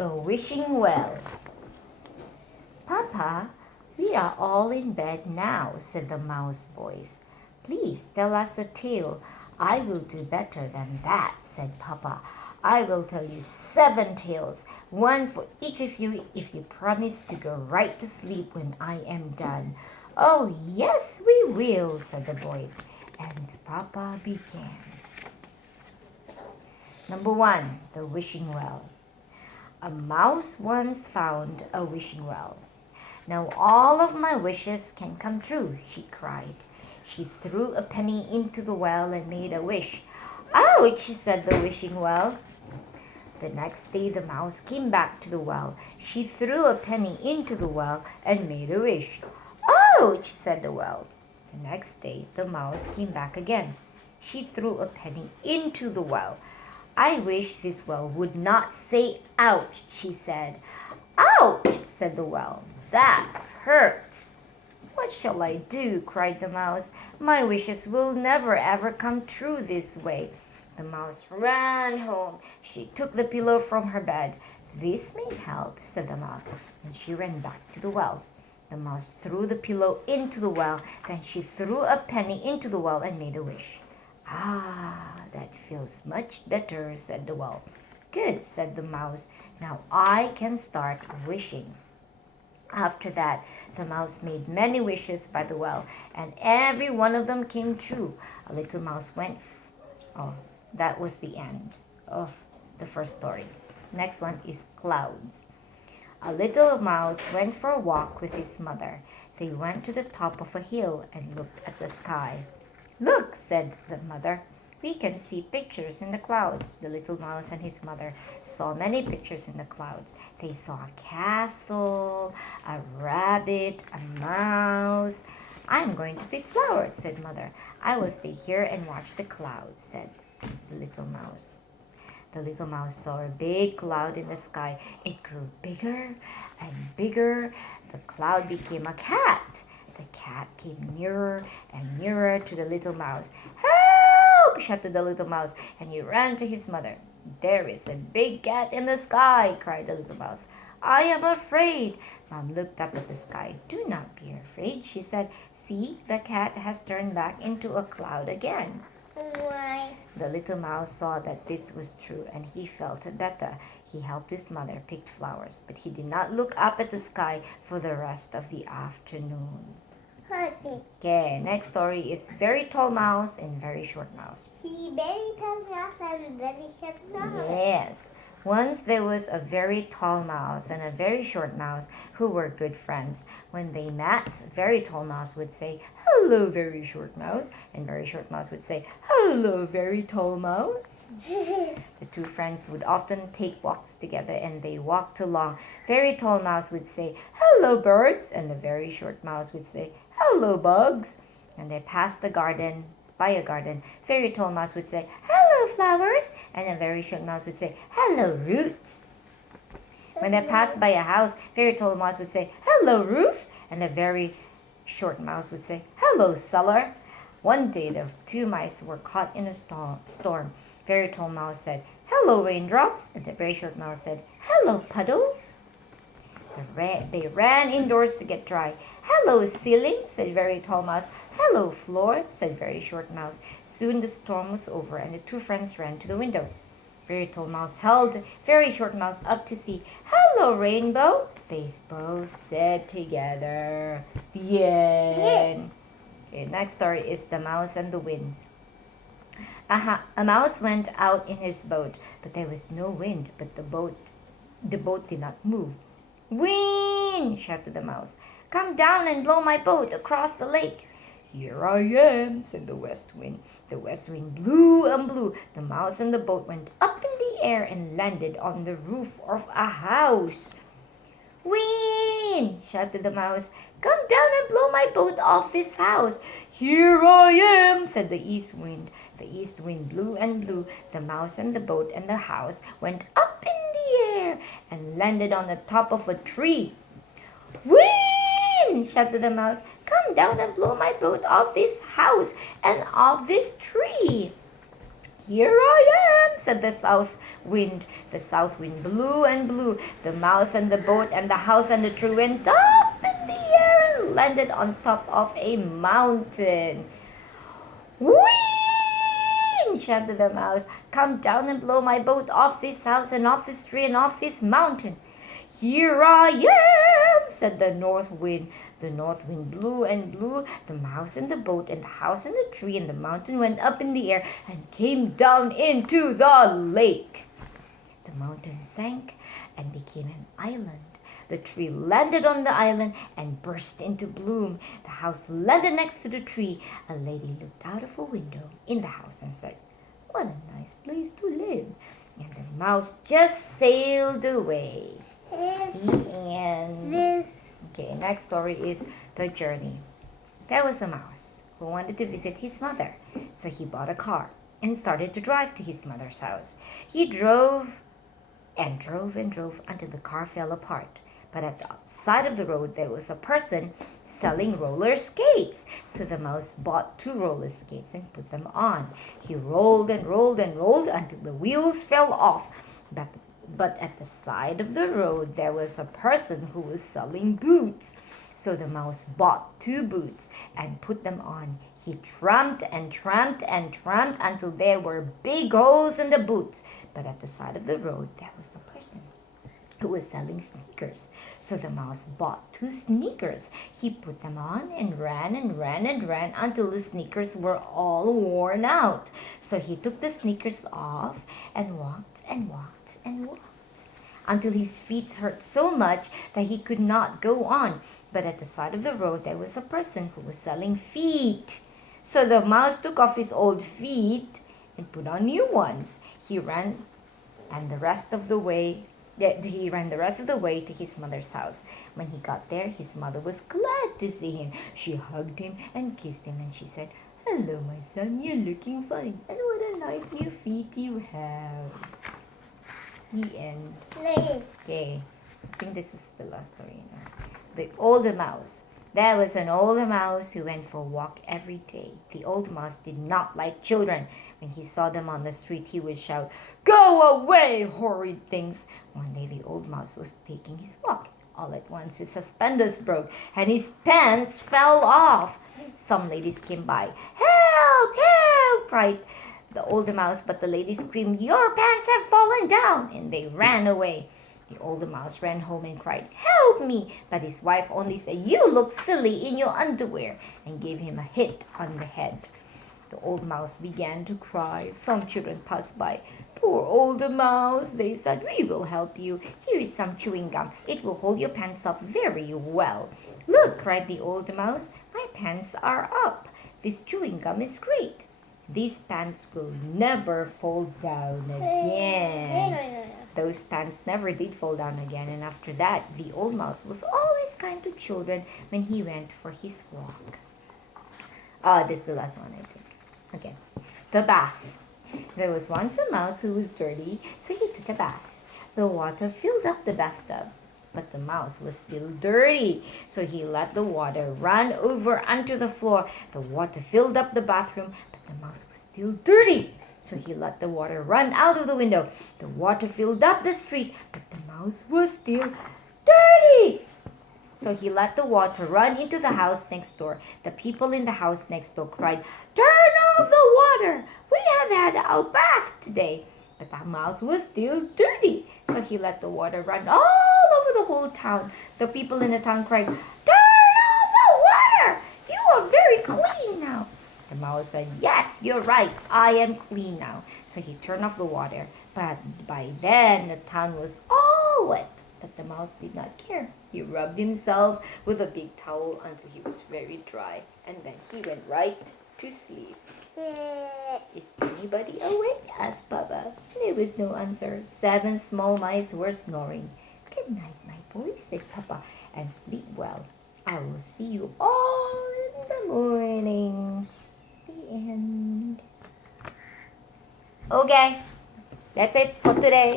The Wishing Well. "Papa, we are all in bed now," said the mouse voice. "Please tell us a tale." "I will do better than that," said Papa. "I will tell you 7 tales, one for each of you if you promise to go right to sleep when I am done." "Oh, yes, we will," said the boys. And Papa began. Number 1, the wishing well. A mouse once found a wishing well. "Now all of my wishes can come true," she cried. She threw a penny into the well and made a wish. "Ouch!" said the wishing well. The next day the mouse came back to the well. She threw a penny into the well and made a wish. "Ouch!" said the well. The next day the mouse came back again. She threw a penny into the well. "I wish this well would not say ouch," she said. "Ouch!" said the well. "That hurts." "What shall I do?" cried the mouse. "My wishes will never ever come true this way." The mouse ran home. She took the pillow from her bed. "This may help," said the mouse, and she ran back to the well. The mouse threw the pillow into the well. Then she threw a penny into the well and made a wish. "Ah, that feels much better," said the well. "Good," said the mouse. "Now I can start wishing." After that, the mouse made many wishes by the well, and every one of them came true. A little mouse went. That was the end of the first story. Next one is clouds. A little mouse went for a walk with his mother. They went to the top of a hill and looked at the sky. "Look," said the mother. "We can see pictures in the clouds." The little mouse and his mother saw many pictures in the clouds. They saw a castle, a rabbit, a mouse. "I'm going to pick flowers," said Mother. "I will stay here and watch the clouds," said the little mouse. The little mouse saw a big cloud in the sky. It grew bigger and bigger. The cloud became a cat. The cat came nearer and nearer to the little mouse. "Help!" shouted the little mouse, and he ran to his mother. "There is a big cat in the sky," cried the little mouse. "I am afraid." Mom looked up at the sky. "Do not be afraid," she said. "See, the cat has turned back into a cloud again." Why? The little mouse saw that this was true, and he felt better. He helped his mother pick flowers, but he did not look up at the sky for the rest of the afternoon. Okay, next story is Very Tall Mouse and Very Short Mouse. See, very tall mouse and very short mouse. Yes. Once there was a very tall mouse and a very short mouse who were good friends. When they met, Very Tall Mouse would say, "Hello, Very Short Mouse," and Very Short Mouse would say, "Hello, Very Tall Mouse." The two friends would often take walks together, and they walked along. Very Tall Mouse would say, "Hello, birds," and the Very Short Mouse would say, "Hello, bugs." And they passed by a garden. Very Tall Mouse would say, "Hello, flowers," and a Very Short Mouse would say, "Hello, roots." When they passed by a house, Very Tall Mouse would say, "Hello, roof," and a Very Short Mouse would say, "Hello, cellar." One day the two mice were caught in a storm. Very Tall Mouse said, "Hello, raindrops," and the Very Short Mouse said, "Hello, puddles." They ran indoors to get dry. "Hello, ceiling," said Very Tall Mouse. "Hello, floor," said Very Short Mouse. Soon the storm was over, and the two friends ran to the window. Very Tall Mouse held Very Short Mouse up to see. "Hello, rainbow," they both said together. The end. Okay, next story is The Mouse and the Wind. A mouse went out in his boat, but there was no wind, but the boat did not move. "Wind!" shouted the mouse. "Come down and blow my boat across the lake." "Here I am," said the west wind. The west wind blew and blew. The mouse and the boat went up in the air and landed on the roof of a house. "Wind!" shouted the mouse. "Come down and blow my boat off this house." "Here I am," said the east wind. The east wind blew and blew. The mouse and the boat and the house went up in the air and landed on the top of a tree. "Wind!" shouted the mouse. "Come down and blow my boat off this house and off this tree." "Here I am," said the south wind. The south wind blew and blew. The mouse and the boat and the house and the tree went up in the air and landed on top of a mountain. "Whee!" shouted the mouse. "Come down and blow my boat off this house and off this tree and off this mountain." "Here I am," said the north wind. The north wind blew and blew. The mouse and the boat and the house and the tree and the mountain went up in the air and came down into the lake. The mountain sank and became an island. The tree landed on the island and burst into bloom. The house landed next to the tree. A lady looked out of a window in the house and said, "What a nice place to live." And the mouse just sailed away. The end. Okay, next story is The Journey. There was a mouse who wanted to visit his mother, so he bought a car and started to drive to his mother's house. He drove and drove and drove until the car fell apart. But at the side of the road there was a person selling roller skates. So the mouse bought 2 roller skates and put them on. He rolled and rolled and rolled until the wheels fell off. But at the side of the road there was a person who was selling boots. So the mouse bought 2 boots and put them on. He tramped and tramped and tramped until there were big holes in the boots. But at the side of the road there was a person who was selling sneakers. So the mouse bought 2 sneakers. He put them on and ran and ran and ran until the sneakers were all worn out. So he took the sneakers off and walked and walked and walked until his feet hurt so much that he could not go on. But at the side of the road there was a person who was selling feet. So the mouse took off his old feet and put on new ones. He ran the rest of the way to his mother's house. When he got there, his mother was glad to see him. She hugged him and kissed him, and she said, "Hello, my son, you're looking fine, and what a nice new feet you have." The end. Nice. Okay, I think this is the last story now. The older mouse. There was an older mouse who went for a walk every day. The old mouse did not like children. When he saw them on the street, he would shout, "Go away, horrid things!" One day the old mouse was taking his walk. All at once his suspenders broke and his pants fell off. Some ladies came by. "Help! Help!" cried the older mouse, but the ladies screamed, "Your pants have fallen down!" and they ran away. The older mouse ran home and cried, "Help me!" But his wife only said, "You look silly in your underwear," and gave him a hit on the head. The old mouse began to cry. Some children passed by. "Poor older mouse," they said, "we will help you. Here is some chewing gum. It will hold your pants up very well." "Look," cried the older mouse, "my pants are up. This chewing gum is great. These pants will never fall down again." Those pants never did fall down again, and after that, the old mouse was always kind to children when he went for his walk. This is the last one, I think. Okay. The bath. There was once a mouse who was dirty, so he took a bath. The water filled up the bathtub, but the mouse was still dirty, so he let the water run over onto the floor. The water filled up the bathroom, but the mouse was still dirty, so he let the water run out of the window. The water filled up the street, but the mouse was still dirty. So he let the water run into the house next door. The people in the house next door cried, "Turn off the water! We have had our bath today." But the mouse was still dirty. So he let the water run all over the whole town. The people in the town cried, "Turn off the water! You are very clean now." The mouse said, "Yes, you're right. I am clean now." So he turned off the water. But by then the town was all wet. But the mouse did not care. He rubbed himself with a big towel until he was very dry. And then he went right to sleep. "Is anybody awake?" asked Papa. There was no answer. 7 small mice were snoring. "Good night, my boy," said Papa, "and sleep well. I will see you all in the morning." The end. Okay, that's it for today.